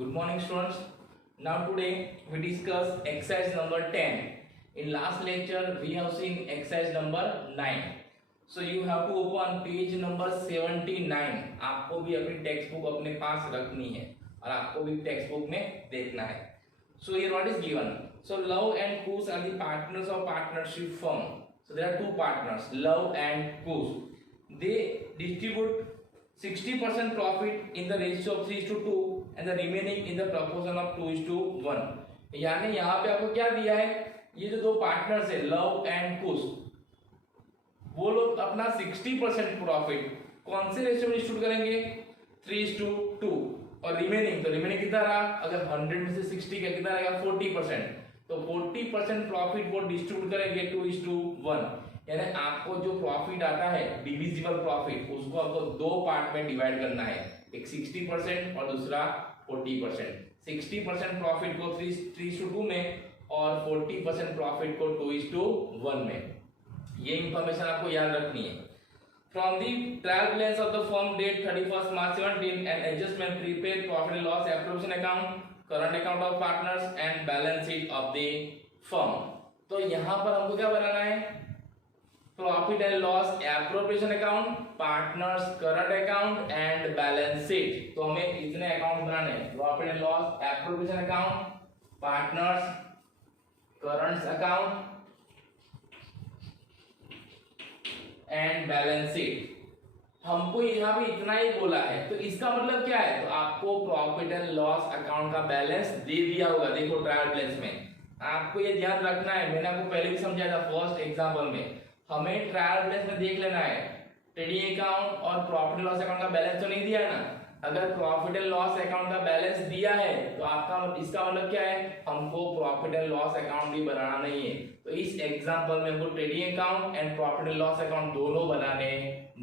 Good morning, students. Now today we discuss exercise number 10. In last lecture we have seen exercise number 9. So you have to open page number 79. आपको भी अपनी text book अपने पास रखनी है और आपको भी टेक्स्ट बुक में देखना है. So here what is given? So Love and Kush are the partners of partnership firm. So there are two partners, Love and Kush. They distribute 60% profit in the ratio of 3:2 and the remaining in the proportion of 2:1. यानी यहाँ पे आपको क्या दिया है, ये जो दो पार्टनर्स है लव एंड कुश, वो लोग अपना 60% प्रॉफिट कौन से रेशियो में डिस्ट्रीब्यूट करेंगे, 3:2. और रिमेनिंग, तो रिमेनिंग कितना रहा, अगर 100 में से 60 का कितना रहेगा 40%, तो 40% प्रॉफिट वो डिस्ट्रीब्यूट करेंगे 2:1. यानी आपको जो प्रॉफिट आता है डिविजिबल प्रॉफिट, उसको आपको दो पार्ट में डिवाइड करना है, एक 60% और दूसरा 40%. 60% प्रॉफिट को 3:2 में और 40% प्रॉफिट को 2:1 में. ये इंफॉर्मेशन आपको याद रखनी है. From the trial balance of the firm date 31st March 17 and adjustment prepaid profit and loss appropriation account, current account of partners and balance sheet of the firm. तो यहाँ पर हमको क्या बनाना है, profit and loss appropriation account, partners current account and balance sheet. तो हमें इतने account बनाने हैं, profit and loss appropriation account, partners current account and balance sheet. हमको यहाँ पे इतना ही बोला है, तो इसका मतलब क्या है, तो आपको प्रॉफिट एंड लॉस अकाउंट का बैलेंस दे दिया होगा. देखो ट्रायल बैलेंस में आपको ये ध्यान रखना है, मैंने आपको पहले भी समझाया था फर्स्ट एग्जांपल में. हमें ट्रायल बैलेंस में देख लेना है, ट्रेडिंग अकाउंट और प्रॉफिट एंड लॉस अकाउंट का बैलेंस तो नहीं दिया है ना. अगर प्रॉफिट एंड लॉस अकाउंट का बैलेंस दिया है तो आपका इसका मतलब क्या है, हमको प्रॉफिट एंड लॉस अकाउंट भी बनाना नहीं है. तो इस एग्जांपल में हमको trading account and profit and loss account दोनों बनाने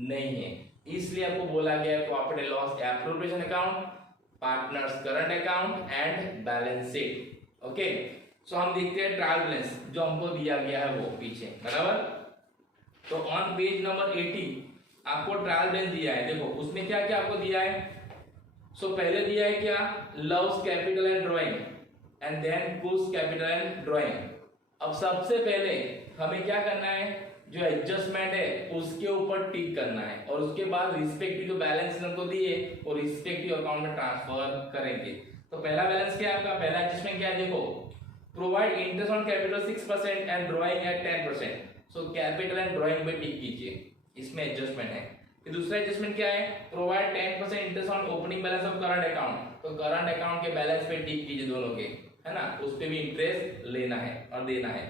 नहीं है. इसलिए आपको बोला गया है profit and loss appropriation account, partners current account and balance sheet. Okay, so हम देखते हैं ट्रायल बैलेंस जो हमको दिया गया है वो पीछे, बराबर. तो ऑन पेज नंबर 80 आपको ट्रायल बैलेंस दिया है. देखो उसमें क्या क्या आपको दिया है. सो पहले दिया है क्या, Luv's capital and drawing and then Kush capital and drawing. अब सबसे पहले हमें क्या करना है, जो एडजस्टमेंट है उसके ऊपर टिक करना है और उसके बाद रिस्पेक्टिव जो बैलेंस हमको दिए वो रिस्पेक्टिव अकाउंट में ट्रांसफर करेंगे. तो पहला बैलेंस क्या है आपका, पहला एडजस्टमेंट क्या है, देखो provide interest on capital 6% and drawing at 10%. So capital and drawing पे टिक कीजिए, इसमें एडजस्टमेंट है. फिर दूसरा एडजस्टमेंट क्या है, provide 10% interest on opening balance of current account. तो करंट अकाउंट के बैलेंस पे टिक कीजिए दोनों के, है ना, उस पे भी इंटरेस्ट लेना है और देना है.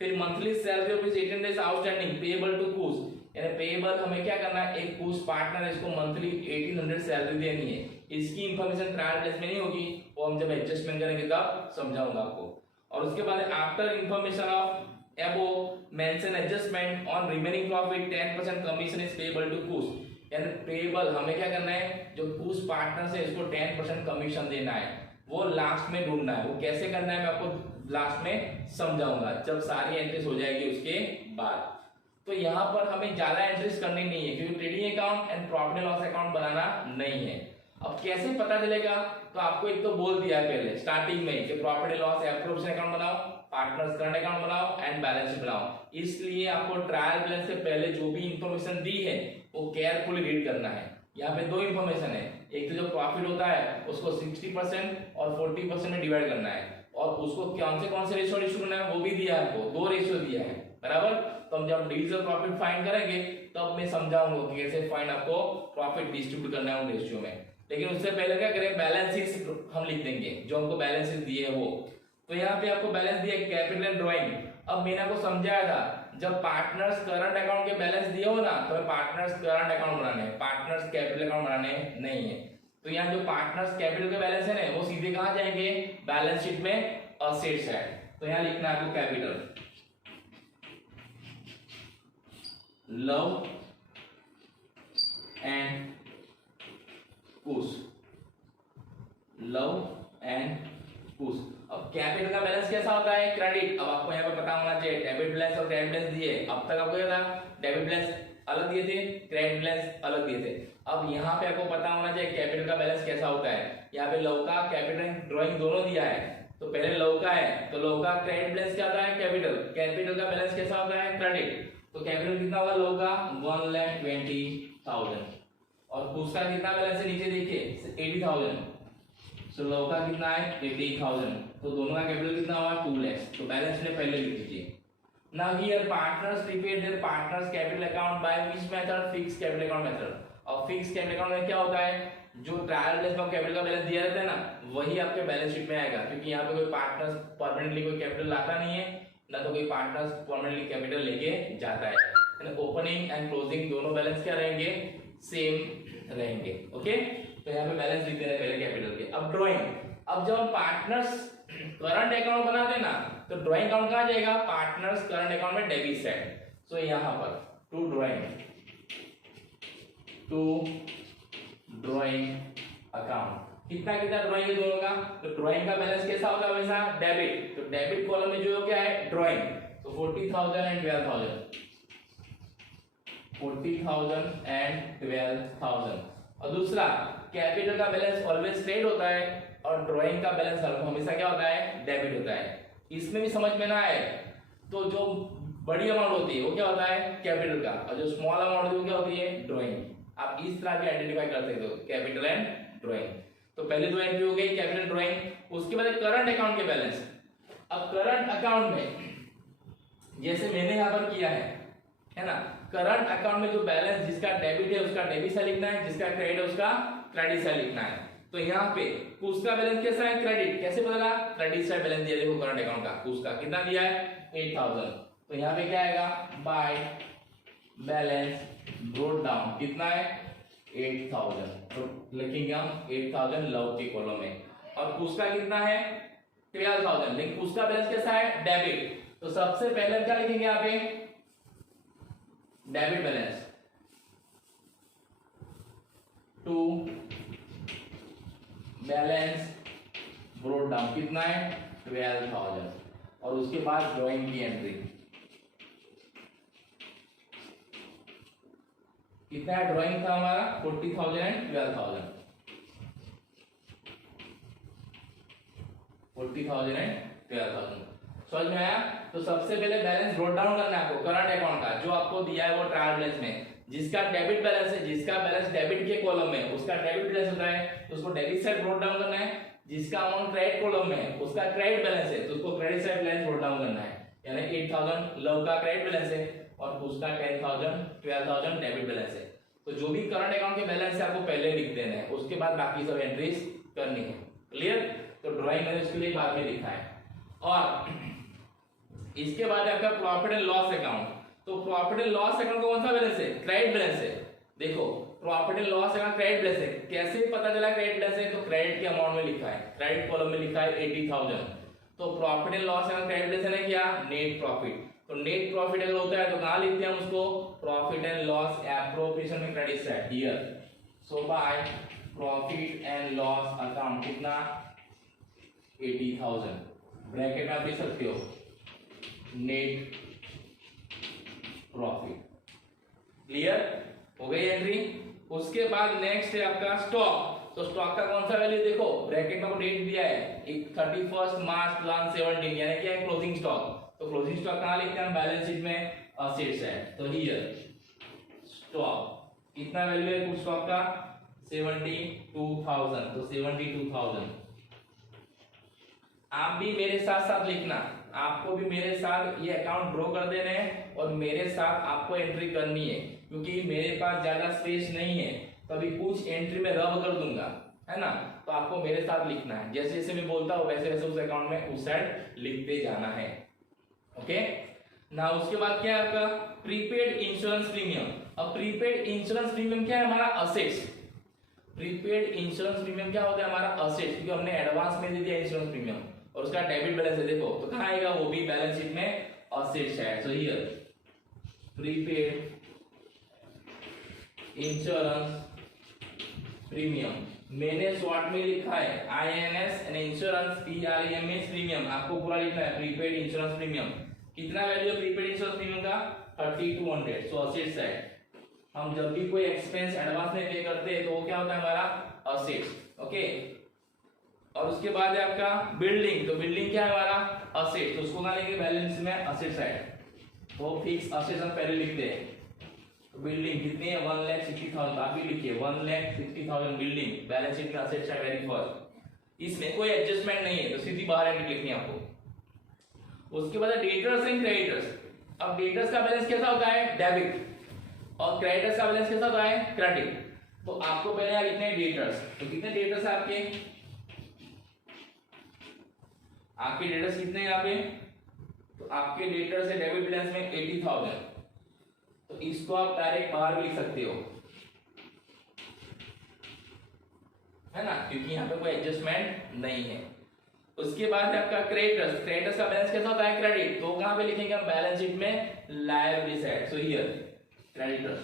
फिर monthly salary of 18 days outstanding payable to Kush, यानी पेएबल हमें क्या करना है, एक कुश पार्टनर है इसको मंथली 1800 सैलरी देनी है. इसकी इंफॉर्मेशन ट्रायल बैलेंस में नहीं होगी, वो हम जब एडजस्टमेंट करेंगे तब समझाऊंगा आपको. और उसके बाद after information of above mention adjustment on remaining profit 10% commission is payable to kush. यानी पेएबल हमें क्या करना है, जो कुश पार्टनर से इसको 10% कमीशन देना है, वो लास्ट में ढूंढना है. वो कैसे करना है मैं आपको लास्ट में समझाऊंगा जब सारी एंट्रीज हो जाएगी उसके बाद. तो यहाँ पर हमें ज्यादा एंट्रीज करनी नहीं है क्योंकि trading account and profit and loss account बनाना नहीं है. अब कैसे पता चलेगा, तो आपको एक तो बोल दिया है पहले स्टार्टिंग में कि profit and loss appropriation account बनाओ, पार्टनर्स करंट अकाउंट बनाओ एंड बैलेंस शीट बनाओ. इसलिए आपको ट्रायल बैलेंस से पहले जो भी इंफॉर्मेशन दी है वो केयरफुली रीड करना है. यहाँ पे दो इंफॉर्मेशन है, एक तो जो प्रॉफिट होता है उसको 60% और 40% में डिवाइड करना है और उसको कौन से रेशियो डिस्ट्रीब्यूट करना है वो भी दिया है, आपको दो रेशियो दिया है, बराबर. तो हम जब डिविजिबल प्रॉफिट फाइंड करेंगे तब मैं समझाऊंगा कि कैसे फाइंड आपको प्रॉफिट डिस्ट्रीब्यूट करना है उन रेशियो में. लेकिन उससे पहले क्या करें, बैलेंस शीट हम लिख देंगे जो हमको बैलेंस शीट दिए है वो. तो यहाँ पे आपको बैलेंस दिया कैपिटल एंड ड्राइंग. अब मैंने आपको समझाया था जब पार्टनर्स करंट अकाउंट के बैलेंस दिए हो ना, तो पार्टनर्स करंट अकाउंट बनाने हैं, पार्टनर्स कैपिटल अकाउंट बनाने नहीं है. तो यहाँ जो पार्टनर्स कैपिटल के बैलेंस है ना वो सीधे कहाँ जाएंगे, बैलेंस शीट में असेट्स है. तो यहाँ लिखना है आपको capital Luv and Kush, Luv and Kush. अब कैपिटल का बैलेंस कैसा होता है, क्रेडिट. अब आपको यहाँ पे पता होना चाहिए डेबिट बैलेंस और क्रेडिट बैलेंस दिए. अब तक आपको क्या था, डेबिट बैलेंस अलग दिए थे, क्रेडिट बैलेंस अलग दिए थे. अब यहाँ पे आपको पता होना चाहिए कैपिटल का बैलेंस कैसा होता है। यहाँ पे लौका कैपिटल ड्राइंग दोनों दिया है, तो पहले लौका है तो लौका क्रेडिट बैलेंस क्या होता है कैपिटल, कैपिटल का बैलेंस कैसा होता है क्रेडिट। तो कैपिटल कितना होगा लौका 1,20,000 और उसका कितना बैलेंस है नीचे देखिए 80,000। सो लौका कितना है 80,000, तो दोनों का कैपिटल कितना होगा 2 लाख। तो बैलेंस में पहले लिख दीजिए। Now here partners prepaid there partners capital account by which method, fix capital account method. और फिक्स कैपिटल अकाउंट में क्या होता है, जो ट्रायल बैलेंस में कैपिटल का बैलेंस दिया रहता है ना वही आपके बैलेंस शीट में आएगा, क्योंकि यहाँ पे कोई पार्टनर्स परमानेंटली कोई कैपिटल लाता नहीं है, ना तो कोई पार्टनर्स परमानेंटली कैपिटल लेके जाता है। ओपनिंग एंड क्लोजिंग दोनों बैलेंस क्या रहेंगे सेम रहेंगे। ओके, तो यहाँ पे बैलेंस लिख देना पहले कैपिटल के। अब ड्राइंग, अब जब हम पार्टनर्स करंट अकाउंट बनाते हैं ना तो ड्राइंग अकाउंट कहाँ जाएगा, पार्टनर्स करंट अकाउंट में डेबिट साइड। सो यहाँ पर टू ड्राइंग अकाउंट कितना कितना ड्राइंग है दोनों का, तो ड्राइंग का बैलेंस कैसा होगा हमेशा डेबिट, तो डेबिट कॉलम में जो क्या है ड्राइंग, तो 40,000 एंड 12,000 40,000 एंड 12,000। और दूसरा कैपिटल का बैलेंस ऑलवेज क्रेडिट होता है और ड्राइंग का बैलेंस हमेशा क्या होता है डेबिट होता है। इसमें भी समझ में ना आए तो जो बड़ी अमाउंट होती है वो क्या होता है कैपिटल का, और जो स्मॉल अमाउंट होती है वो क्या होती है ड्राइंग। आप इस तरह भी आइडेंटिफाई कर सकते हो कैपिटल एंड ड्राइंग। तो पहले दो एंट्री हो गई कैपिटल ड्राइंग। उसके बाद करंट अकाउंट के बैलेंस। अब करंट अकाउंट में जैसे मैंने यहाँ पर किया है ना, करंट अकाउंट में जो बैलेंस जिसका डेबिट है उसका डेबिट साइड लिखना है, जिसका क्रेडिट है उसका क्रेडिट साइड लिखना है। तो यहाँ पे उसका बैलेंस कैसा है क्रेडिट, कैसे पता लगा क्रेडिट साइड बैलेंस दिया देखो करंट अकाउंट का, उसका कितना दिया है 8,000। तो यहाँ पे क्या आएगा बाय बैलेंस ब्रोट डाउन कितना है 8,000, तो लिखेंगे हम 8,000 लव के कॉलम में। और उसका कितना है 12,000, लेकिन उसका बैलेंस कैसा है डेबिट, तो सबसे पहले क्या लिखेंगे यहाँ पे debit balance to balance brought down कितना है 12,000। और उसके बाद ड्राइंग की एंट्री कितना है, ड्राइंग था हमारा 40,000 एंड 12,000 40,000 एंड 12,000 समझ में आया। तो सबसे पहले बैलेंस ब्रोट डाउन करना है आपको करंट अकाउंट का, जो आपको दिया है वो ट्रायल बैलेंस में, जिसका डेबिट बैलेंस है, जिसका बैलेंस डेबिट के कॉलम में उसका डेबिट बैलेंस होता है तो उसको डेबिट साइड ब्रोट डाउन करना है। जिसका अमाउंट क्रेडिट कॉलम में है उसका क्रेडिट बैलेंस है तो उसको credit side balance brought down करना है। यानी 8,000 लव का क्रेडिट बैलेंस है और उसका 12,000 डेबिट बैलेंस है। तो जो भी करंट अकाउंट के बैलेंस है आपको पहले लिख देना है, उसके बाद बाकी सब एंट्रीज करनी है। क्लियर। तो ड्राइंग मैंने उसके लिए बाद में लिखा है। और इसके बाद आपका प्रॉफिट एंड लॉस अकाउंट। तो प्रॉफिट एंड लॉस अकाउंट का कौन सा बैलेंस है क्रेडिट बैलेंस है। देखो profit and loss account credit balance है, कैसे पता चला क्रेडिट बैलेंस है, तो क्रेडिट के अमाउंट में लिखा है, क्रेडिट कॉलम में लिखा है 80,000। तो profit and loss account credit balance है क्या नेट प्रॉफिट। तो नेट प्रॉफिट अगर होता है तो कहां लिखते हैं हम उसको प्रॉफिट एंड लॉस एप्रोप्रिएशन में credit side here. So by profit and loss account कितना 80,000 ब्रैकेट में आप लिख सकते हो नेट प्रॉफिट। क्लियर हो गई एंट्री। उसके बाद नेक्स्ट है आपका स्टॉक। तो स्टॉक का कौन सा वैल्यू देखो ब्रैकेट में डेट दिया है 31 मार्च 2017 यानी क्या है क्लोजिंग स्टॉक। तो क्लोजिंग स्टॉक कहां लिखते हैं हम बैलेंस शीट में असेट्स है। तो हियर स्टॉक कितना वैल्यू है कुछ स्टॉक का 72,000। तो 72,000 आप भी मेरे साथ साथ लिखना, आपको भी मेरे साथ ये अकाउंट ड्रॉ कर देने हैं और मेरे साथ आपको एंट्री करनी है, क्योंकि मेरे पास ज्यादा स्पेस नहीं है तो अभी कुछ एंट्री में रब कर दूंगा है ना। तो आपको मेरे साथ लिखना है, जैसे जैसे मैं बोलता हूँ वैसे वैसे उस अकाउंट में उस साइड लिखते जाना है। ओके ना। उसके बाद क्या है आपका प्रीपेड इंश्योरेंस प्रीमियम। अब प्रीपेड इंश्योरेंस प्रीमियम क्या है हमारा असेट्स। प्रीपेड इंश्योरेंस प्रीमियम क्या होता है हमारा असेट्स, क्योंकि हमने एडवांस में दे दिया इंश्योरेंस प्रीमियम और उसका डेबिट बैलेंस है देखो, तो कहां आएगा वो भी बैलेंस शीट में असेट्स है। So here prepaid insurance premium मैंने शॉर्ट में लिखा है INS and insurance PREMS premium, आपको पूरा लिखना है प्रीपेड इंश्योरेंस प्रीमियम। कितना वैल्यू है प्रीपेड इंश्योरेंस प्रीमियम का 3200। सो असेट्स साइड हम जब भी कोई एक्सपेंस एडवांस में पे करते हैं तो वो क्या होता है हमारा असेट्स, ओके। और उसके बाद है आपका बिल्डिंग, तो बिल्डिंग क्या है हमारा असेट, तो उसको कहाँ लेंगे बैलेंस में असेट साइड, तो फिक्स असेट्स हम पहले लिखते हैं। तो बिल्डिंग कितनी है 1,60,000, आप भी लिखिए 1,60,000 बिल्डिंग, बैलेंस शीट में असेट साइड वेरी फर्स्ट, इसमें कोई एडजस्टमेंट नहीं है तो सीधी बाहर एंट्री लिखनी है आपको। उसके बाद डेटर्स एंड क्रेडिटर्स, अब डेटर्स का बैलेंस कैसा होता है डेबिट और क्रेडिटर्स का बैलेंस कैसा होता है क्रेडिट। तो आपको पहले यहाँ लिखने हैं डेटर्स, तो कितने डेटर्स है आपके डेटर्स कितने हैं यहाँ पे, तो आपके डेटर्स है डेबिट बैलेंस में 80,000, तो इसको आप डायरेक्ट बाहर भी लिख सकते हो, है ना, क्योंकि यहाँ पे कोई एडजस्टमेंट नहीं है। उसके बाद है आपका क्रेडिटर्स, क्रेडिटर्स का बैलेंस कैसा होता है क्रेडिट, तो कहां पे लिखेंगे हम बैलेंस शीट में liability side, so here creditors,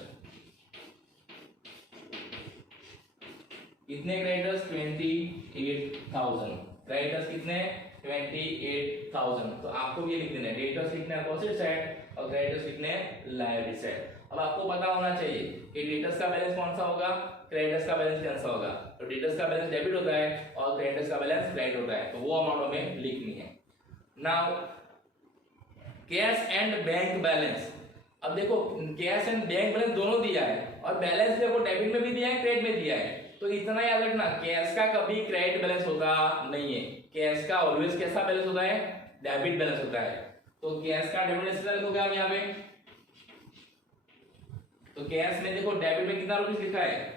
कितने क्रेडिटर्स 28,000, क्रेडिटर्स कितने 28,000, तो आपको ये लिख देना है, डेटर्स लिखना है अपोजिट साइड और क्रेडिटर्स लिखने हैं लायबिलिटी साइड। अब आपको पता होना चाहिए कि डेटर्स का बैलेंस कौन सा होगा, क्रेडिटर्स का बैलेंस कौन सा होगा, तो डेटर्स का बैलेंस डेबिट होता है और क्रेडिटर्स का बैलेंस क्रेडिट होता है, तो वो अमाउंट हमें लिखनी है। Now cash and bank balance, अब देखो कैश एंड बैंक बैलेंस दोनों दिया है और बैलेंस देखो डेबिट में भी दिया है क्रेडिट में दिया है, तो इतना याद रखना कैश का कभी क्रेडिट बैलेंस होता नहीं है, कैश का ऑलवेज कैसा बैलेंस होता है डेबिट बैलेंस होता है, तो कैश का डेबिट बैलेंस लिखोगे आप यहाँ पे, तो कैश में देखो डेबिट में कितना रुपीस लिखा है,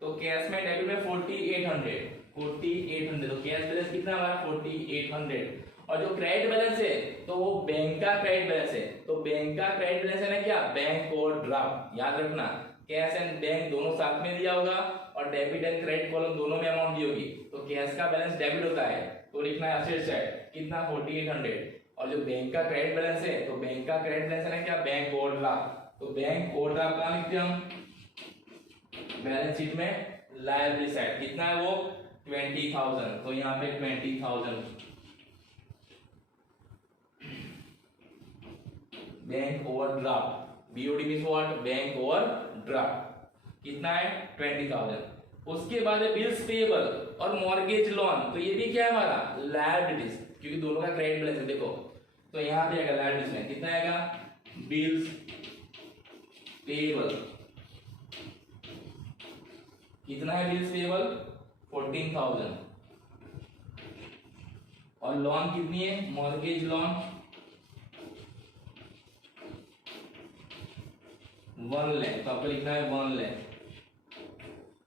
तो कैश में डेबिट में 4800, तो कैश बैलेंस कितना हमारा 4800, और जो क्रेडिट बैलेंस है तो वो बैंक का क्रेडिट बैलेंस है, तो बैंक का क्रेडिट बैलेंस है ना क्या बैंक और ड्राफ्ट, याद रखना कैश एंड बैंक दोनों साथ में दिया होगा और डेबिट एंड क्रेडिट कॉलम दोनों में अमाउंट दी होगी, तो कैश का बैलेंस डेबिट होता है तो लिखना है असेट साइड कितना 4800, और जो बैंक का क्रेडिट बैलेंस है तो बैंक का क्रेडिट बैलेंस है ना क्या बैंक और ड्राफ्ट, तो बैंक और ड्राफ्ट कहां लिखते हैं हम बैलेंस शीट में लायबिलिटी साइड, कितना है वो 20,000, तो यहाँ पे 20,000 bank overdraft, BOD means what bank overdraft, कितना है 20,000। उसके बाद है बिल्स पेएबल और मॉर्गेज लोन, तो ये भी क्या है हमारा लायबिलिटीज, क्योंकि दोनों का क्रेडिट बैलेंस है, देखो तो यहाँ पे आएगा लायबिलिटीज में कितना आएगा बिल्स पेएबल, कितना है बिल्स पेएबल 14,000, और लोन कितनी है मॉर्गेज लोन 1 लाख, तो आपको लिखना है 1 लाख,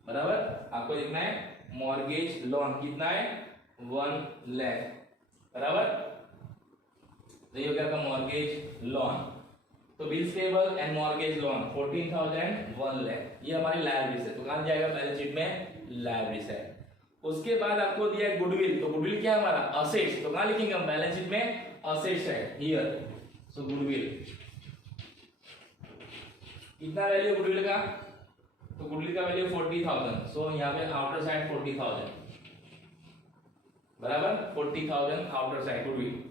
बराबर, आपको लिखना है मॉर्गेज लोन कितना है 1 लाख, बराबर, तो ये हो गया आपका मॉर्गेज लोन, तो bills payable and mortgage loan 14,000 1 lakh, ये हमारी लायबिलिटीज है, तो कहां जाएगा बैलेंस शीट में लायबिलिटीज है। उसके बाद आपको दिया है गुडविल, तो गुडविल क्या है हमारा असेट्स, तो कहां लिखेंगे हम बैलेंस शीट में असेट्स है हियर, सो गुडविल, कितना वैल्यू गुडविल का, तो गुडविल का वैल्यू 40,000, सो यहाँ पे आउटर साइड 40,000, बराबर 40,000 आउटर साइड गुडविल।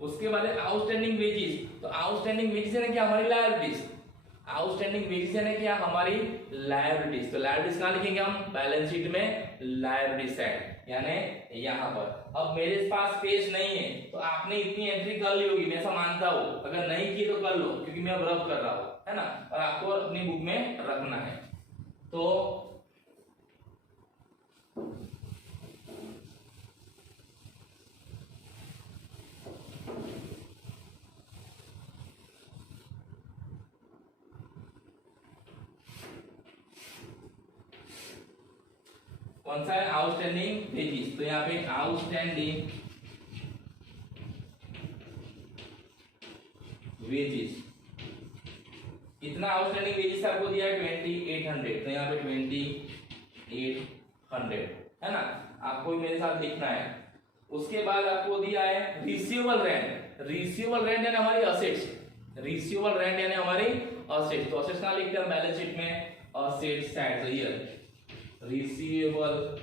उसके बाद आउटस्टैंडिंग वेजेस, तो आउटस्टैंडिंग वेजेस है ना क्या हमारी लायबिलिटीज, आउटस्टैंडिंग वेजेस है ना क्या हमारी लायबिलिटीज, तो लायबिलिटीज कहां लिखेंगे हम बैलेंस शीट में लायबिलिटी साइड यानी यहाँ पर। अब मेरे पास पेज नहीं है तो आपने इतनी एंट्री कर ली होगी, मैं ऐसा मानता हूं, अगर नहीं की तो कर लो क्योंकि मैं अब रफ कर रहा हूं, है ना, और आपको अपनी बुक में रखना है। तो कौन सा है आउटस्टैंडिंग वेजेस, तो यहाँ पे आउटस्टैंडिंग वेजेस, कितना आउटस्टैंडिंग वेजेस आपको दिया है 2800, तो यहाँ पे 2800 है ना, आपको मेरे साथ लिखना है। उसके बाद आपको दिया है रिसीवेबल रेंट, रिसीवेबल रेंट यानी हमारी असेट्स, रिसीवेबल रेंट यानी हमारी असेट्स, तो असेट्स कहां लिखते हैं बैलेंस शीट में असेट्स साइड, तो हियर रिसीवेबल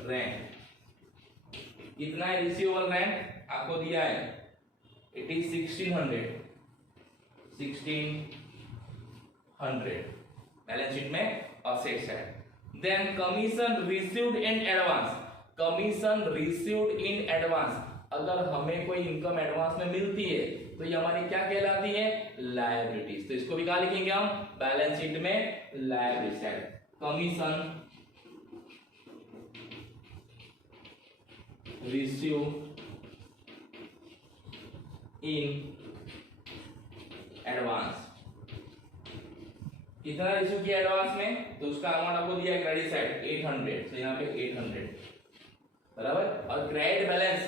रेंट, कितना है रिसीवेबल रेंट आपको दिया है इट इज 1600, 100 बैलेंस शीट में asset side. Then commission received in advance, commission received in advance, अगर हमें कोई इनकम एडवांस में मिलती है तो ये हमारी क्या कहलाती है, लायबिलिटीज। तो इसको भी क्या लिखेंगे हम बैलेंस शीट में liability side. Commission receive in advance, कितना रिसीव किया एडवांस में, तो उसका अमाउंट आपको दिया है क्रेडिट साइड 800, तो यहाँ पे 800 बराबर। और क्रेडिट बैलेंस,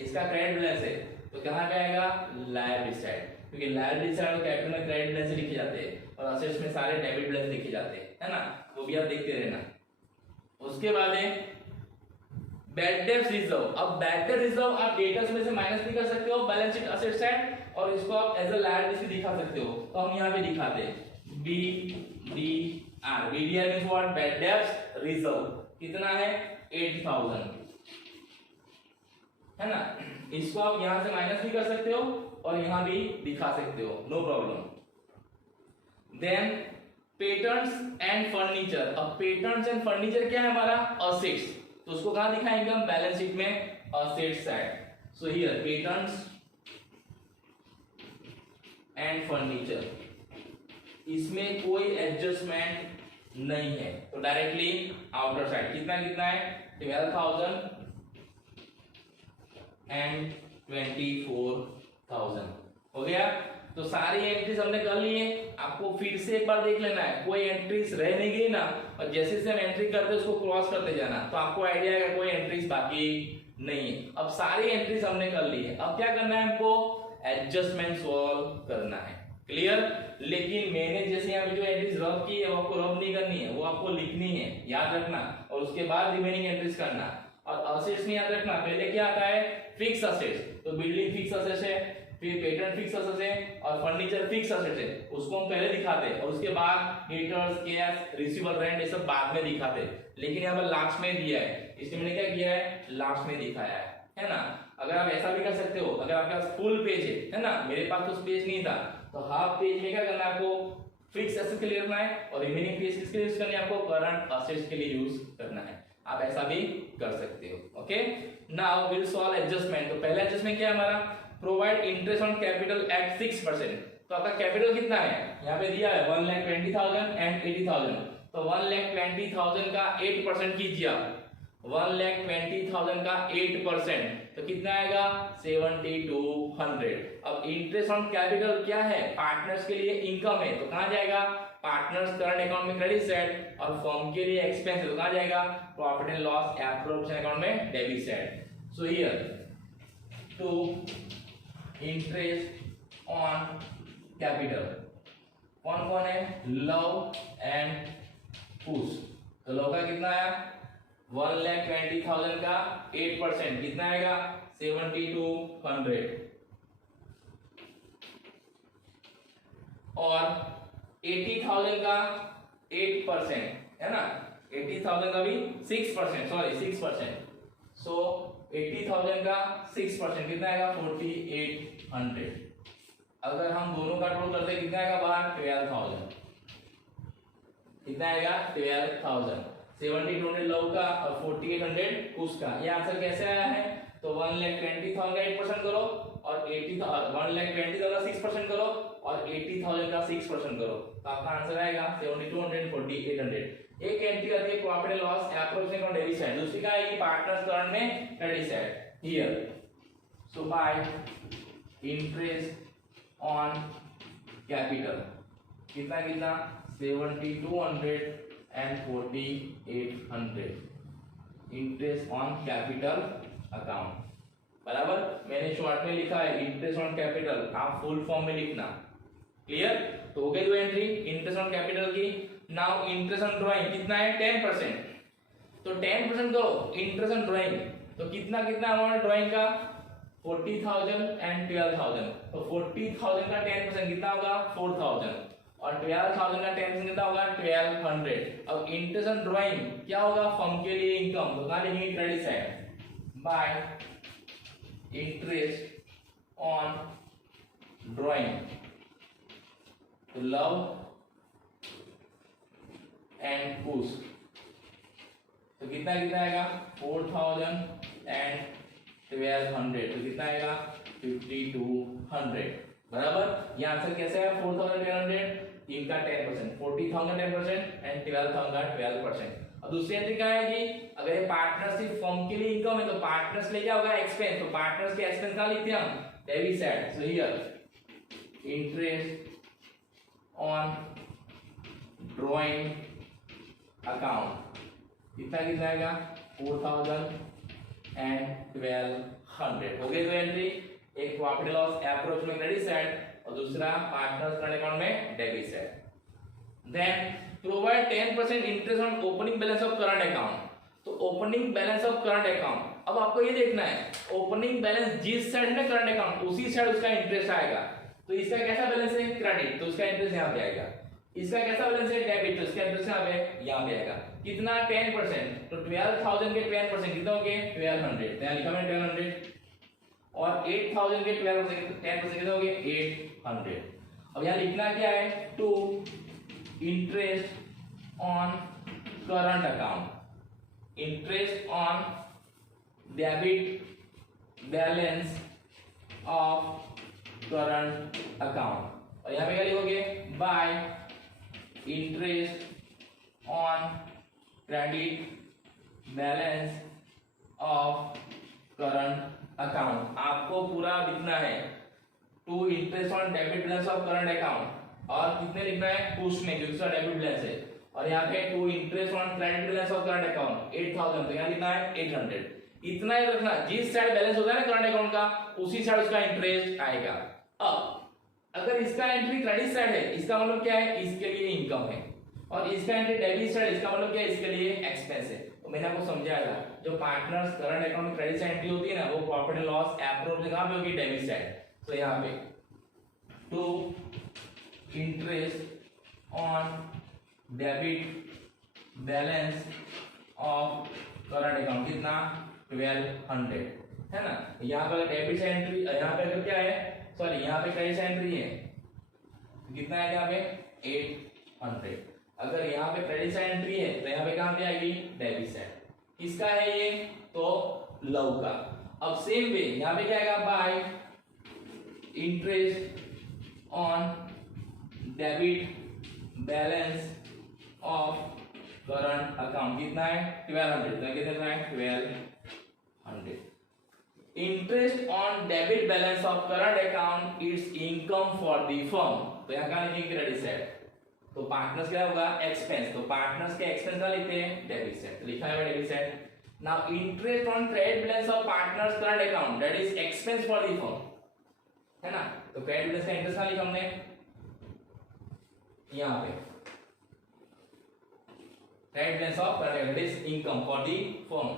इसका क्रेडिट बैलेंस है तो कहाँ पे आएगा, लायबिलिटी साइड, क्योंकि लायबिलिटी साइड और कैपिटल में क्रेडिट बैलेंस लिखे जाते हैं और असेट्स में सारे डेबिट बैलेंस लिखे जाते हैं, है ना, वो भी आप देखते रहना। उसके बाद है बैड डेब्ट रिजर्व। अब बैड डेब्ट रिजर्व आप डेटर्स में से माइनस भी कर सकते हो बैलेंस शीट असेट साइड, और इसको आप एज अ लायबिलिटी दिखा सकते हो। तो हम यहाँ पे दिखाते हैं BDR, BDR means what, bad डेब्ट रिजर्व, कितना है 8000, है ना। इसको आप यहां से माइनस भी कर सकते हो और यहां भी दिखा सकते हो, no problem. Then patents and furniture. अब पेटेंट्स एंड फर्नीचर क्या है हमारा, असेट्स, तो उसको कहां दिखाएंगे हम बैलेंस शीट में asset side. So here patents and furniture, इसमें कोई एडजस्टमेंट नहीं है तो डायरेक्टली आउटर साइड। कितना कितना है 12,000 एंड 24,000 हो गया। तो सारी एंट्रीज हमने कर ली है, आपको फिर से एक बार देख लेना है, कोई एंट्रीज रह नहीं गई ना, और जैसे जैसे हम एंट्री करते हैं उसको क्रॉस करते जाना, तो आपको आइडिया है कोई एंट्रीज बाकी नहीं है। अब सारी एंट्रीज हमने कर ली है, अब क्या करना है हमको, एडजस्टमेंट सॉल्व करना है, क्लियर। लेकिन मैंने जैसे यहाँ पे जो एंट्रीज रब की है वो आपको रब नहीं करनी है, वो आपको लिखनी है, याद रखना, और उसके बाद रिमेनिंग एंट्रीज करना। और असेट्स में याद रखना, पहले क्या आता है, फिक्स असेट्स, तो बिल्डिंग फिक्स असेट्स है, फिर पेटेंट फिक्स असेट्स है और फर्नीचर फिक्स असेट्स है, उसको हम पहले दिखाते हैं, और उसके बाद डेटर्स, कैश, रिसीवेबल, रेंट ये सब बाद में दिखाते हैं। लेकिन यहाँ पर लास्ट में दिया है, इसलिए मैंने क्या किया है, लास्ट में दिखाया है ना। अगर आप ऐसा भी कर सकते हो, अगर आपके पास फुल पेज है ना, मेरे पास तो पेज नहीं था, तो हाफ पेज में क्या करना है आपको, फिक्स एसेट के लिए रखना है, और रिमेनिंग पेज किसके लिए यूज करनी है, आपको करंट असेट्स के लिए यूज करना है। आप ऐसा भी कर सकते हो, okay. Now will solve adjustment. तो पहला एडजस्टमेंट क्या है हमारा, provide interest on capital eight 6%। तो आपका कैपिटल कितना है, यहाँ पे दिया है 1,20,000 एंड 80,000, तो 1,20,000 का 8% कीजिए आप, 1,20,000 का 8%, तो कितना आएगा 7,200। अब इंटरेस्ट ऑन कैपिटल क्या है, पार्टनर्स के लिए इनकम है, तो कहां जाएगा, पार्टनर्स करंट अकाउंट में क्रेडिट साइड, और फर्म के लिए एक्सपेंस है तो कहां जाएगा, profit and loss appropriation account में debit side. So here to interest on capital कौन कौन है, लव एंड कुश। तो लव का कितना है 1,20,000 का 8% कितना आएगा 7,200, और 80,000 का 8% है ना, 80,000 का भी 6%, सॉरी 6%, सो 80,000 का 6% कितना आएगा 4,800। अगर हम दोनों का टोटल करते कितना आएगा बाहर 12,000, कितना आएगा 12,000, 7,200 लव का और 4,800 उसका। ये आंसर कैसे आया है, तो 1,20,000 का 8% करो और 1,20,000 का 6% करो और 80,000 का 6% करो, तो आपका आंसर आएगा 7,200 4,800। एक एंट्री आती है profit and loss appropriation on debit side, दूसरी का आएगी पार्टनर्स करंट में credit side here. So bye interest on capital कितना कितना 7,200 and 4,800 interest on capital account, बराबर। मैंने शॉर्ट में लिखा है इंटरेस्ट ऑन कैपिटल, आप फुल फॉर्म में लिखना, क्लियर। तो हो गई दो एंट्री इंटरेस्ट ऑन कैपिटल की। नाउ इंटरेस्ट ऑन ड्राइंग कितना है 10%, तो 10% करो इंटरेस्ट ऑन ड्राइंग, तो कितना कितना अमाउंट ड्राइंग का 40,000 एंड 12,000, तो 40,000 का 10% कितना होगा 4,000 और 12,000 का 10% कितना होगा 1,200। अब इंटरेस्ट ऑन ड्राइंग क्या होगा फर्म के लिए इनकम, तो कहां लिखेंगे credit side by interest on drawing, तो लव एंड कुश। तो कितना कितना आएगा 4000 एंड 1200, तो कितना आएगा 5200 बराबर। ये आंसर कैसे है 4000 इनका 10%, 40,000 10% एंड 12,000 12%। और दूसरी एंट्री क्या है कि अगर ये पार्टनरशिप फर्म के लिए इनकम है तो पार्टनर्स ले क्या होगा एक्सपेंस, तो पार्टनर्स के एक्सपेंस का लिखते हैं हम debit side. So here interest on drawing account कितना कितना आएगा 4000 एंड 1200 हो गई दो एंट्री, एक प्रॉफिट लॉस अप्रोच में क्रेडिट साइड और दूसरा पार्टनर्स करंट अकाउंट में debit side. Then provide 10% interest on opening balance of current account. तो opening balance of current account, अब आपको ये देखना है ओपनिंग बैलेंस जिस साइड है करंट अकाउंट उसी साइड उसका इंटरेस्ट आएगा। तो इसका कैसा बैलेंस है क्रेडिट, तो उसका इंटरेस्ट यहाँ पे आएगा। इसका कैसा बैलेंस है डेबिट, तो उसका इंटरेस्ट यहाँ पे आएगा। कितना 10%, तो 12,000 के 10% कितना हो गए 1200, तो यहाँ लिखा मैंने 1200 और 8,000 के 10% कितना हो गए 800। अब यहाँ लिखना क्या है to interest on current account, interest on debit balance of current account. और यहाँ पे क्या लिखोगे by interest on credit balance of current account. आपको पूरा लिखना है to interest on debit balance of current account और कितने लिखना है पुश में क्योंकि उसका डेबिट बैलेंस है, और यहाँ पे to interest on credit balance of current account 8,000, तो यहाँ लिखना है 800। इतना ही रखना, जिस साइड बैलेंस होता है ना करंट अकाउंट का उसी साइड उसका इंटरेस्ट आएगा। अब अगर इसका एंट्री क्रेडिट साइड है इसका मतलब क्या है इसके लिए इनकम है, और इसका एंट्री डेबिट साइड इसका मतलब क्या है इसके लिए एक्सपेंस है। तो मैंने आपको समझाया था जो पार्टनर्स करंट अकाउंट में क्रेडिट साइड एंट्री होती है ना वो प्रॉफिट एंड लॉस अप्रोच कहां पे होगी डेबिट साइड। तो यहाँ पे to interest on debit balance of current account कितना 1200 है ना। यहाँ पर डेबिट साइड एंट्री, यहाँ पे क्या है सॉरी यहाँ पे क्रेडिट साइड एंट्री है कितना है यहाँ पे 800। अगर यहाँ पे क्रेडिट साइड एंट्री है तो यहाँ पे कहां पे आएगी डेबिट साइड। किसका है ये तो लव का। अब सेम वे यहाँ पे क्या आएगा bye interest on debit balance of current account कितना है 1200, तो कितना है 1200। Interest on debit balance of current account it's income for the firm, तो यहाँ कहां लिखेंगे क्रेडिट साइड। तो पार्टनर्स क्या होगा एक्सपेंस, तो पार्टनर्स के एक्सपेंस का लिखते हैं डेबिट साइड, तो लिखा है debit side. Now interest on credit balance of partners current account that is expense for the firm है ना। तो क्रेडिट बैलेंस का इंटरेस्ट का लिखा हमने यहाँ पे credit balance of current account is income for the firm,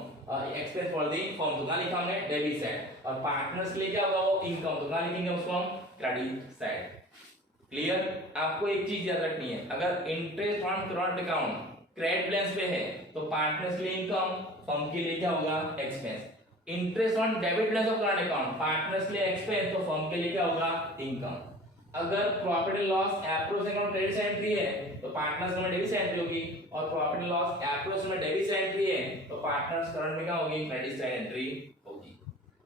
expense for the firm, तो कहां लिखा हमने डेबिट साइड। और पार्टनर्स के लिए क्या होगा वो इनकम, तो कहां लिखेंगे उसको हम क्रेडिट साइड। क्लियर। आपको एक चीज याद रखनी है, अगर interest on current account credit balance पे है तो पार्टनर्स के लिए इनकम, फर्म के लिए क्या होगा expense. Interest on debit balance of current account partners के लिए एक्सपेंस, तो फर्म के लिए क्या होगा इनकम। अगर profit and loss approach account credit side entry है तो पार्टनर्स में डेबिट साइड एंट्री होगी, और प्रॉफिट एंड लॉस अप्रोच में डेबिट साइड एंट्री है तो पार्टनर्स करंट में क्या होगी क्रेडिट साइड एंट्री होगी।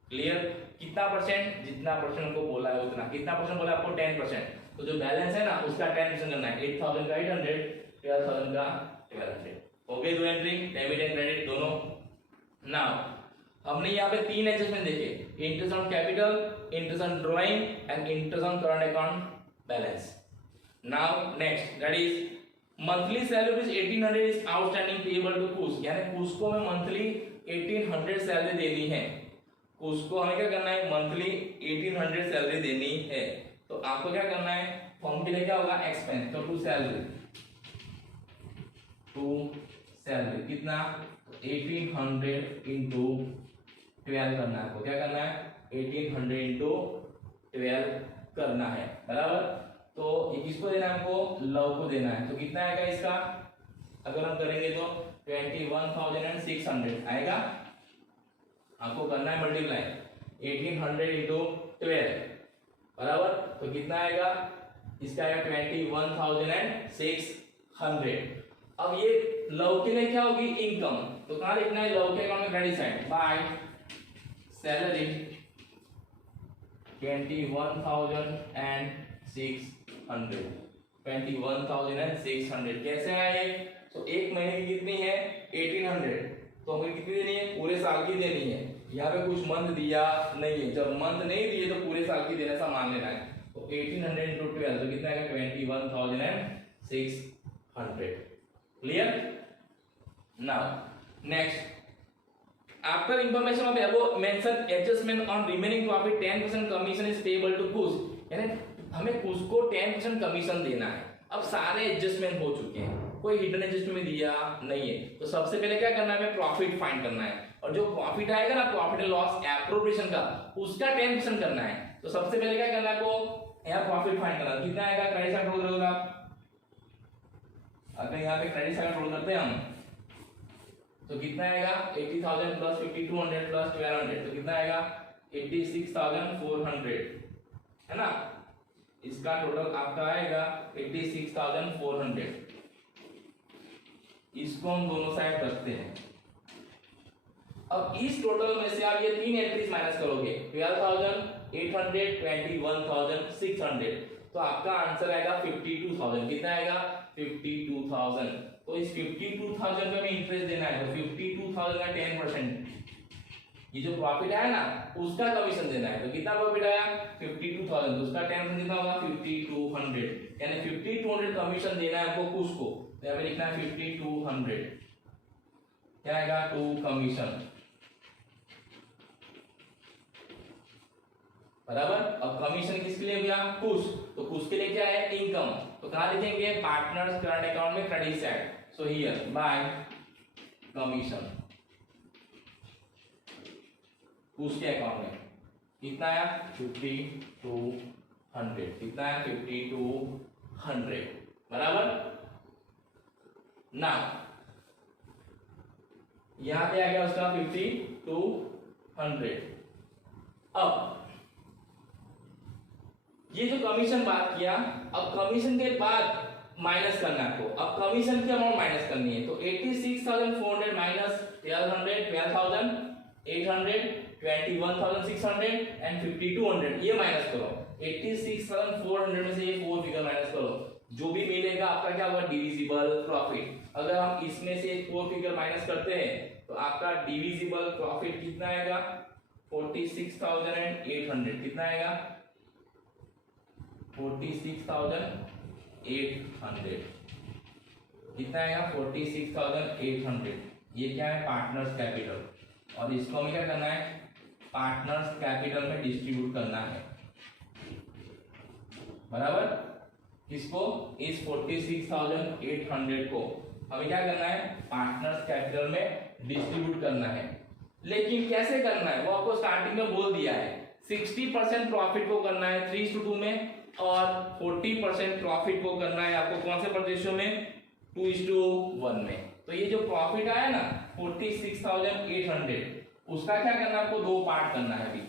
क्लियर। कितना परसेंट, जितना परसेंट उनको बोला है उतना। कितना परसेंट बोला आपको 10%, तो जो बैलेंस है ना उसका 10% करना है। 8,000 का 800, 12,000 का 1200 हो गई दो एंट्री डेबिट एंड क्रेडिट दोनों। नाउ हमने यहाँ पे तीन एडजस्टमेंट देखे, interest on capital, interest on drawing and interest on current account balance. Now next that is monthly salary is 1800 is outstanding payable to Kush, यानी कुश को हमें मंथली 1800 सैलरी देनी है। कुश को हमें क्या करना है मंथली 1800 सैलरी देनी है, तो आपको क्या करना है फर्म के लिए क्या होगा एक्सपेंस, तो टू सैलरी कितना 1800 इंटू 12 करना है। आपको क्या करना है 1800 इंटू 12 करना है बराबर। तो ये किसको देना है हमको लव को देना है, तो कितना आएगा इसका अगर हम करेंगे तो 21,600 आएगा। आपको करना है मल्टीप्लाई 1800 इंटू 12 बराबर, तो कितना आएगा इसका आएगा 21,600। अब ये लव के लिए क्या होगी, इनकम, तो कहां लिखना है, लव के अकाउंट में क्रेडिट साइड बाय सैलरी 21,600 कैसे आया ये, तो एक महीने की कितनी है 1800, तो हमें कितनी देनी है, पूरे साल की देनी है। यहाँ पे कुछ मंथ दिया नहीं है, जब मंथ नहीं दिए तो पूरे साल की देना सा मान लेना है। तो 1800 into 12 तो कितना आएगा 21,600। Clear. Now next, after information of above mentioned adjustment on remaining profit 10% commission is payable to Kush, यानी हमें कुश को 10% कमीशन देना है। अब सारे एडजस्टमेंट हो चुके हैं, कोई हिडन एडजस्टमेंट दिया नहीं है, तो सबसे पहले क्या करना है, हमें प्रॉफिट फाइंड करना है, और जो प्रॉफिट आएगा ना प्रॉफिट एंड लॉस एप्रोप्रिएशन का, उसका 10% करना है। तो सबसे पहले क्या करना है आपको, यहाँ प्रॉफिट फाइंड करना है, कितना आएगा, क्रेडिट साइड रोल करोगे आप, अगर यहाँ पे क्रेडिट साइड रोल करते हैं हम, तो कितना आएगा 80,000 प्लस 5200 प्लस 1200, तो कितना आएगा 86,400, है ना। इसका टोटल आपका आएगा 86,400। इसको हम दोनों साइड रखते हैं। अब इस टोटल में से आप ये तीन एंट्रीज माइनस करोगे, 12,800, 21,600, तो आपका आंसर आएगा 52,000। कितना आएगा 52,000। तो इस 52,000 पे हमें इंटरेस्ट देना है, तो 52,000 का 10%, ये जो प्रॉफिट आया ना उसका कमीशन देना है। तो कितना प्रॉफिट आया 52,000, तो उसका 10% कितना होगा 5200, यानी 5200 कमीशन देना है आपको कुछ को, तो यहाँ पे लिखना है 5200, क्या आएगा 2 कमीशन, बराबर। अब कमीशन किसके लिए भैया, कुछ, तो कुछ के लिए क्या है, इनकम, तो कहां लिखेंगे, पार्टनर्स करंट अकाउंट में credit side, so here bye commission उसके अकाउंट में कितना आया 5200, कितना आया 5200, बराबर ना। यहां पे आ गया उसका 5200। अब ये जो कमीशन बात किया, अब कमीशन के बाद माइनस करना है आपको, अब कमीशन की अमाउंट माइनस करनी है, तो 86,400 माइनस 1200, 12,800, 21,600 एंड 5200, ये माइनस करो। 86,400 में से ये 4 फिगर माइनस करो, जो भी मिलेगा आपका क्या होगा, डिविजिबल प्रॉफिट। अगर हम इसमें से 4 फिगर माइनस करते हैं तो आपका डिविजिबल प्रॉफिट कितना आएगा 46,800, कितना आएगा 46,800, कितना आएगा 46,800। ये क्या है, पार्टनर्स कैपिटल, और इसको हमें क्या करना है, पार्टनर्स कैपिटल में डिस्ट्रीब्यूट करना है, बराबर। किसको, इस 46,800 को हमें क्या करना है, पार्टनर्स कैपिटल में डिस्ट्रीब्यूट करना है। लेकिन कैसे करना है वो आपको स्टार्टिंग में बोल दिया है। 60% प्रॉफिट को करना है 3:2 में, और 40% प्रॉफिट को करना है आपको कौन से रेशियो में, 2:1 में। तो ये जो प्रॉफिट आया ना 46,800, उसका क्या करना है आपको, 2 पार्ट करना है। अभी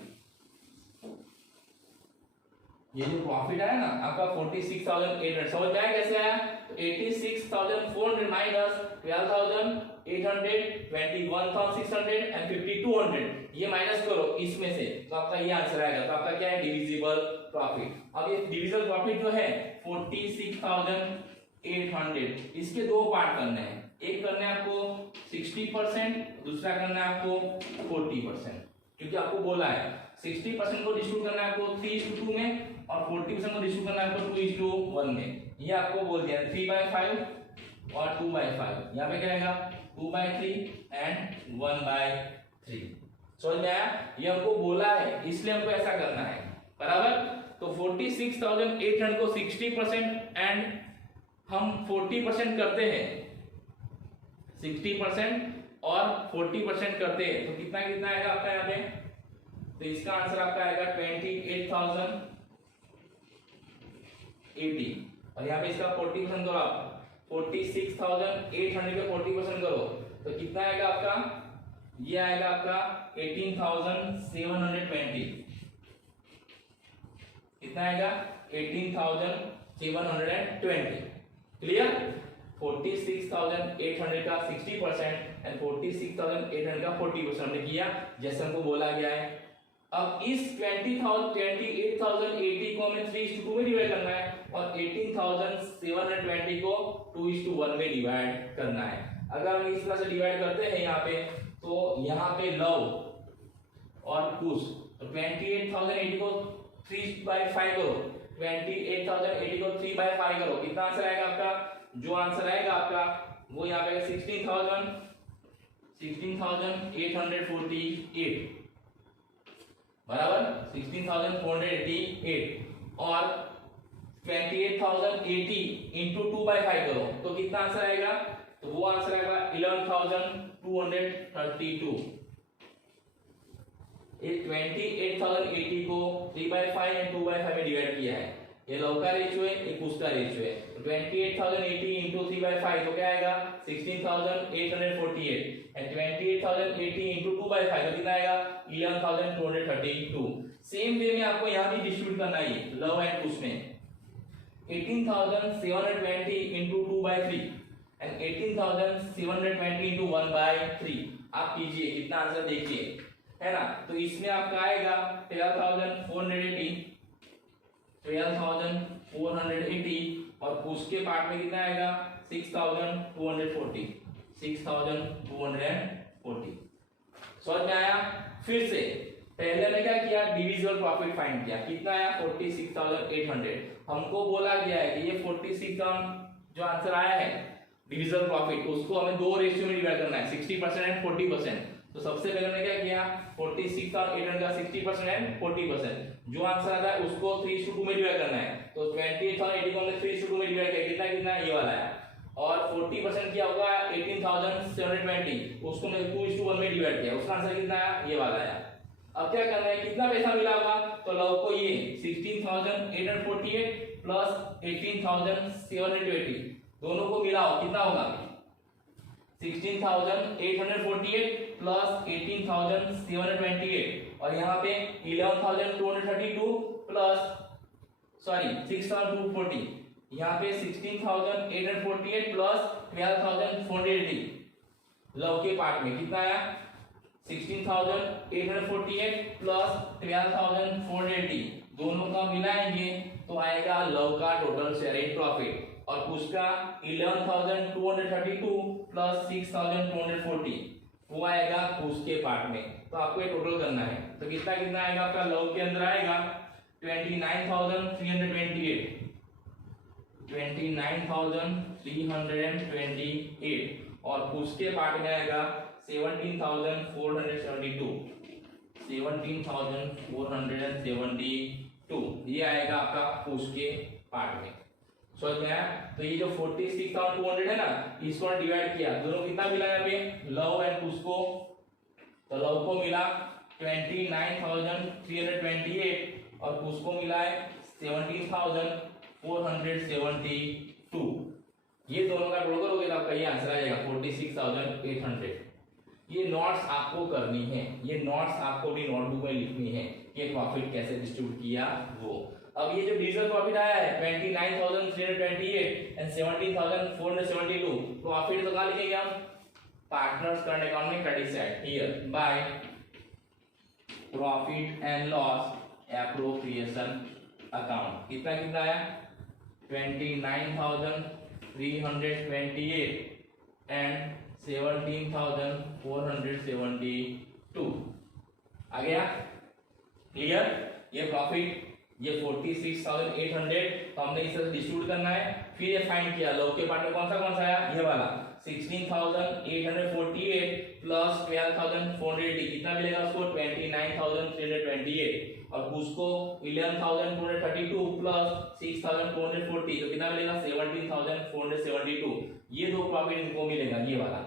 ये जो प्रॉफिट आया ना आपका 46,800, समझ में आया कैसे आया, तो 86,400 माइनस 12,800, 21,600 एंड 5200, ये माइनस करो इसमें से, तो आपका ये आंसर आएगा। तो आपका क्या है, डिविजिबल प्रॉफिट। अब ये डिविजिबल प्रॉफिट जो है 46,800, इसके 2 पार्ट करने हैं, एक करना है आपको 60%, दूसरा करना है आपको 40%, क्योंकि आपको बोला है 60% को डिस्ट्रीब्यूट करना है आपको 3:2 में, और 40% को डिस्ट्रीब्यूट करना है आपको 2:1 में। ये आपको बोल दिया 3/5 और 2/5, यहाँ पे क्या आएगा 2/3 एंड 1/3। समझ में आया, ये हमको बोला है इसलिए हमको ऐसा करना है, बराबर। तो 46,800 को 60% एंड हम 40% करते हैं, 60% और 40% करते हैं, तो कितना कितना आएगा आपका यहाँ पे, तो इसका आंसर आपका आएगा 28,080, और यहाँ पे इसका 40% करो आप, 46,800 पे 40% करो, तो कितना आएगा आपका, ये आएगा आपका 18,720, कितना आएगा 18,720। क्लियर। 46,800 का 60% एंड 46,800 का 40% हमने किया जैसे हमको बोला गया है। अब इस 28,080 को हमें 3:2 में डिवाइड करना है और 18,720 को 2:1 में डिवाइड करना है। अगर हम इस तरह से डिवाइड करते हैं यहाँ पे, तो यहाँ पे लव और कुश, तो 28,080 को 3/5 करो, 28,080 को 3/5 करो, कितना आंसर आएगा आपका? जो आंसर आएगा आपका वो यहाँ पे 16,848 बराबर 16,488 और 28,080 इंटू 2/5 करो तो कितना आंसर आएगा? तो वो आंसर आएगा 11,232। ये 28,080 को 3/5 एंड 2/5 में डिवाइड किया है। ये लव का रेशियो है, ये कुश का रेशियो है। तो 28,080 इंटू 3/5 तो क्या आएगा? 16,848 एंड 28,080 इंटू 2/5 तो कितना आएगा? 11,232। सेम वे में आपको यहाँ भी डिस्ट्रीब्यूट करना है लव एंड कुश में। 18,720 इंटू 2/3 एंड 18,720 इंटू 1/3 आप कीजिए, कितना आंसर देखिए, है ना? तो इसमें आपका आएगा 12,480 और उसके पार्ट में कितना आएगा? 6,240 समझ में आया? फिर से पहले ने क्या किया? डिविजिबल प्रॉफिट फाइंड किया, कितना आया? 46,800। हमको बोला गया है कि ये 46,000 जो आंसर आया है डिविजिबल प्रॉफिट, उसको हमें दो रेशियो में डिवाइड करना है, 60% एंड 40%। तो सबसे पहले हमने क्या किया? 46,800 का 60% एंड 40%, जो आंसर आता है उसको 3:2 में डिवाइड करना है। तो 28,080 को हमने 3:2 में डिवाइड किया, कितना कितना? ये वाला है। और 40% क्या होगा? 18,720, उसको हमने 2:1 में डिवाइड किया, उसका आंसर कितना आया? ये वाला है। अब क्या करना है? कितना पैसा मिला होगा? तो लव को ये 16,848 प्लस 18,720 दोनों को मिलाओ, कितना होगा? 16,848 प्लस 18,728 और यहाँ पे 11,232 प्लस 6,240, यहाँ पे 16,848 प्लस 12,480 लव के पार्ट में कितना आया? 16,848 प्लस 12,480 दोनों का मिलाएंगे तो आएगा लव का टोटल शेयर इन प्रॉफिट और उसका 11,232 प्लस 6,240 वो आएगा उसके पार्ट में। तो आपको ये टोटल करना है, तो कितना कितना आएगा आपका? लव के अंदर आएगा 29,328 और उसके पार्ट में आएगा 17,472 ये आएगा आपका उसके पार्ट में। समझ में आया? तो ये जो 46,200 है ना, इसको डिवाइड किया, दोनों कितना मिला यहाँ पे? लव एंड कुश को, तो लव को मिला 29,328 और कुश को मिला है 17,472। ये दोनों का टोटल करोगे तो आपका ये आंसर आ जाएगा 46,800। ये नोट्स आपको करनी है, ये नोट्स आपको भी नोटबुक में लिखनी है, ये प्रॉफिट कैसे डिस्ट्रीब्यूट किया वो। अब ये जो डिविजिबल प्रॉफिट आया है 29,328 एंड 17,472 प्रॉफिट तो कहाँ लिखेंगे हम? पार्टनर्स करंट अकाउंट में credit side here by profit and loss appropriation account. कितना कितना आया? 29,328 एंड 17,472 आ गया? क्लियर? ये प्रॉफिट, ये 46,800 तो हमने इसे डिस्ट्रीब्यूट करना है। फिर ये फाइंड किया, लव के पार्ट में कौन सा आया? ये वाला 16,848 प्लस 12,480 कितना मिलेगा उसको? 29,328 और उसको 11,232 प्लस 6,440 तो कितना मिलेगा? 17,472। ये दो प्रॉफिट इनको मिलेगा, ये वाला,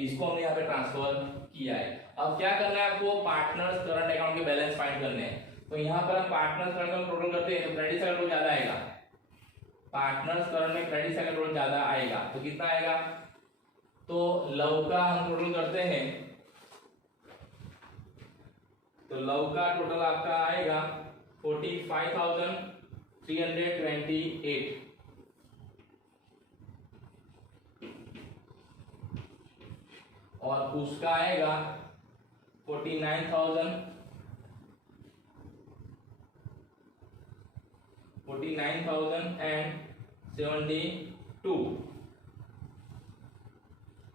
इसको हमने यहाँ पे ट्रांसफर किया है। अब क्या करना है आपको? पार्टनर्स करंट अकाउंट के बैलेंस फाइंड करने हैं। तो यहाँ पर हम पार्टनर्स करंट में टोटल करते हैं तो क्रेडिट साइड को ज्यादा आएगा, पार्टनर्स करंट में क्रेडिट साइड का टोटल ज्यादा आएगा, तो कितना आएगा? तो लव का हम टोटल करते हैं, तो लव का टोटल आपका आएगा 45,328 और उसका आएगा 49,072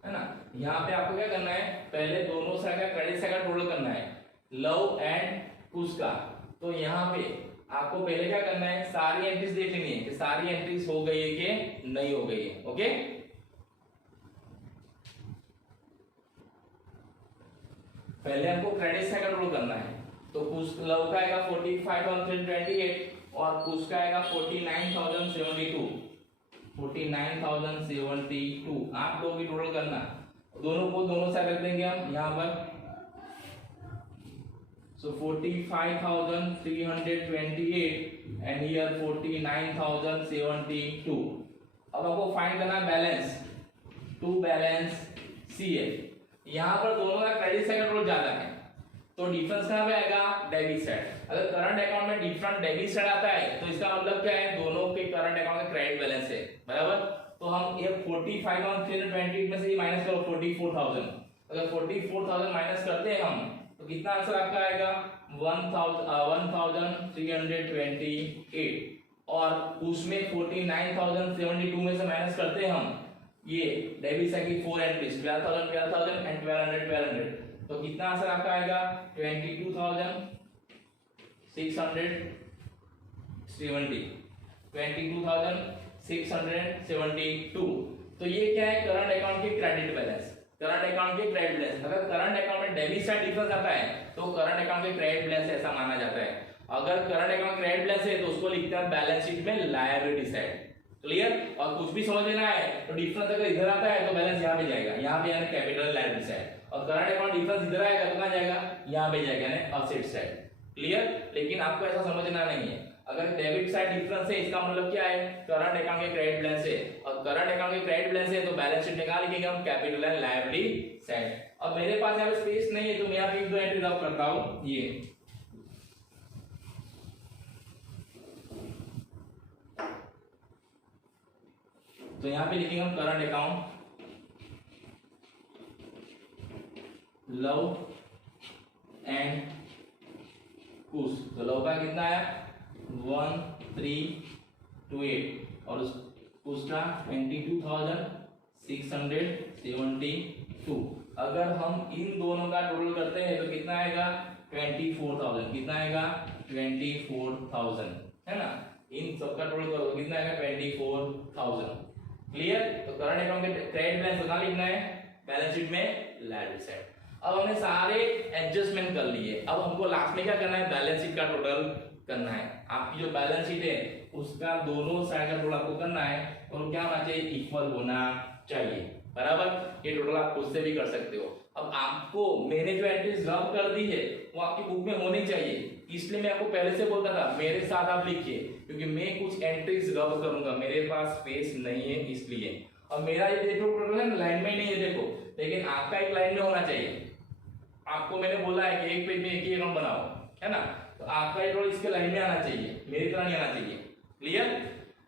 है ना। यहाँ पे आपको क्या करना है, पहले दोनों साइड का क्रेडिट साइड का टोटल करना है, लव एंड कुश का। तो यहाँ पे आपको पहले क्या करना है, सारी एंट्रीज देख लेनी है कि सारी एंट्रीज हो गई है कि नहीं हो गई है। ओके, पहले हमको क्रेडिट साइड का टोटल करना है। तो कुश लव का आएगा 45,328 और कुश का आएगा 49,072। 49,072 आप लोग भी टोटल करना, दोनों को दोनों साइड रख देंगे हम यहाँ पर। So 45,328 and here 49,072। अब आपको फाइंड करना है बैलेंस, टू बैलेंस CF। यहाँ पर दोनों का क्रेडिट साइड का टोटल ज्यादा है तो डिफरेंस कहाँ पे आएगा, डेबिट साइड। अगर करंट अकाउंट में डिफरेंट डेबिट साइड आता है तो इसका मतलब क्या है, दोनों के करंट अकाउंट का क्रेडिट बैलेंस है, बराबर। तो हम ये 45,328 में से ही माइनस करो 44,000। अगर 44,000 माइनस करते हैं हम तो कितना आंसर आपका आएगा 1,328। और उसमें 49,072 में से माइनस करते हैं हम ये डेबिट साइड की 4 एंट्रीज 12,000 12,000 एंड 1200 1200। तो कितना आंसर आपका आएगा 22,672। तो ये क्या है, करंट अकाउंट के क्रेडिट बैलेंस, करंट अकाउंट के क्रेडिट बैलेंस। अगर करंट अकाउंट में डेबिट साइड डिफरेंस आता है तो करंट अकाउंट के क्रेडिट बैलेंस ऐसा माना जाता है। अगर करंट अकाउंट क्रेडिट बैलेंस है तो उसको लिखते हैं बैलेंस शीट में लायबिलिटी साइड। क्लियर। और कुछ भी समझ लेना है तो डिफरेंस अगर इधर आता है तो बैलेंस यहाँ पे जाएगा, यहाँ पे यानी कैपिटल लायबिलिटी साइड। और करंट अकाउंट डिफरेंस इधर आएगा तो कहाँ जाएगा, यहाँ पे जाएगा यानी असेट साइड। क्लियर। लेकिन आपको ऐसा समझना नहीं है, अगर डेबिट साइड डिफरेंस है इसका मतलब क्या है, करंट अकाउंट के क्रेडिट बैलेंस है। और करंट अकाउंट के क्रेडिट बैलेंस है तो बैलेंस शीट निकाल लिखेंगे हम कैपिटल एंड लायबिलिटी साइड। अब मेरे पास यहाँ पे स्पेस नहीं है तो मैं यहाँ पे एक दो एंट्री रब करता हूँ। ये तो यहाँ पे लिखेंगे हम करंट अकाउंट लव एंड कुश। तो लव का कितना आया 1328 और उसका 22,672। अगर हम इन दोनों का टोटल करते हैं तो कितना आएगा 24,000। कितना आएगा 24,000 है ना। इन सबका टोटल करो कितना आएगा 24,000। क्लियर। तो करंट अकाउंट के क्रेडिट बैलेंस कहाँ लिखना है, बैलेंस शीट में लायबिलिटी साइड। अब हमने सारे एडजस्टमेंट कर लिए, अब हमको लास्ट में क्या करना है, बैलेंस शीट का टोटल करना है। आपकी जो बैलेंस शीट है उसका दोनों साइड का टोटल आपको करना है और क्या होना चाहिए, इक्वल होना चाहिए, बराबर। ये टोटल आप खुद से भी कर सकते हो। अब आपको मैंने जो एंट्रीज रब कर दी है वो आपकी बुक में होनी चाहिए, इसलिए मैं आपको पहले से बोलता था मेरे साथ आप लिखिए, क्योंकि मैं कुछ एंट्रीज रब करूंगा, मेरे पास स्पेस नहीं है इसलिए। अब मेरा ये देखो टोटल है लाइन में नहीं है देखो, लेकिन आपका एक लाइन में होना चाहिए। आपको मैंने बोला है कि एक पेज में एक ही अकाउंट बनाओ, है ना। तो आपका ये टोटल इसके लाइन में आना चाहिए, मेरी तरह नहीं आना चाहिए। क्लियर।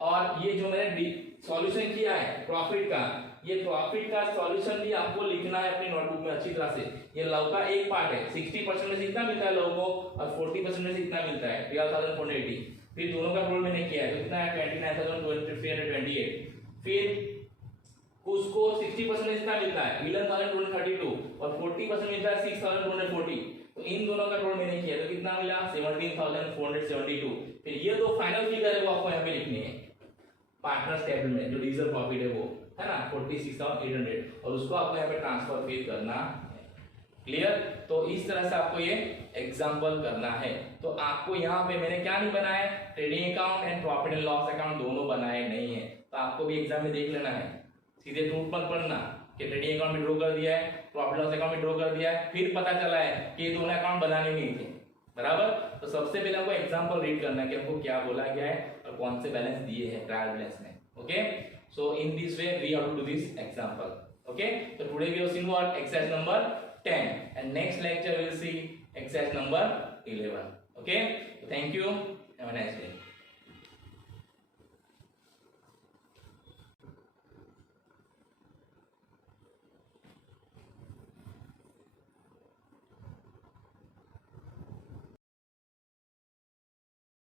और ये जो मैंने सॉल्यूशन किया है प्रॉफिट का, ये प्रॉफिट का सॉल्यूशन भी आपको लिखना है अपनी नोटबुक में अच्छी तरह से। ये लव का एक पार्ट है, 60% में से इतना मिलता है लव को और 40% में से इतना मिलता है 12,480। फिर दोनों का टोटल मैंने किया है तो कितना है 29,328। फिर उसको 60% में इतना मिलता है 11,232 और 40% मिलता है 6,240। तो इन दोनों का टोटल मैंने किया तो कितना मिला 17,472। फिर ये दो फाइनल फिगर है वो आपको यहाँ पे लिखनी है पार्टनर्स टेबल में, जो रिजर्व प्रॉफिट है वो है ना 46,800 और उसको आपको यहाँ पे ट्रांसफर फिर करना है। क्लियर। तो इस तरह से आपको ये एग्जांपल करना है। तो आपको यहाँ पे मैंने क्या नहीं बनाया, trading account and profit and loss account दोनों बनाए नहीं है। तो आपको भी एग्जाम में देख लेना है, सीधे प्रूफ मत पढ़ना कि ट्रेडिंग अकाउंट में ड्रॉ कर दिया है, प्रॉफिट लॉस अकाउंट में ड्रॉ कर दिया है, फिर पता चला है कि ये दोनों अकाउंट बनाने नहीं थे, बराबर। तो सबसे पहले हमको एग्जांपल रीड करना है कि हमको क्या बोला गया है और कौन से बैलेंस दिए हैं ट्रायल बैलेंस में। Okay, so in this way we have to do this example. Okay, so today we have seen what exercise number 10 and next lecture we'll see exercise number 11. Okay, so thank you, have a nice day.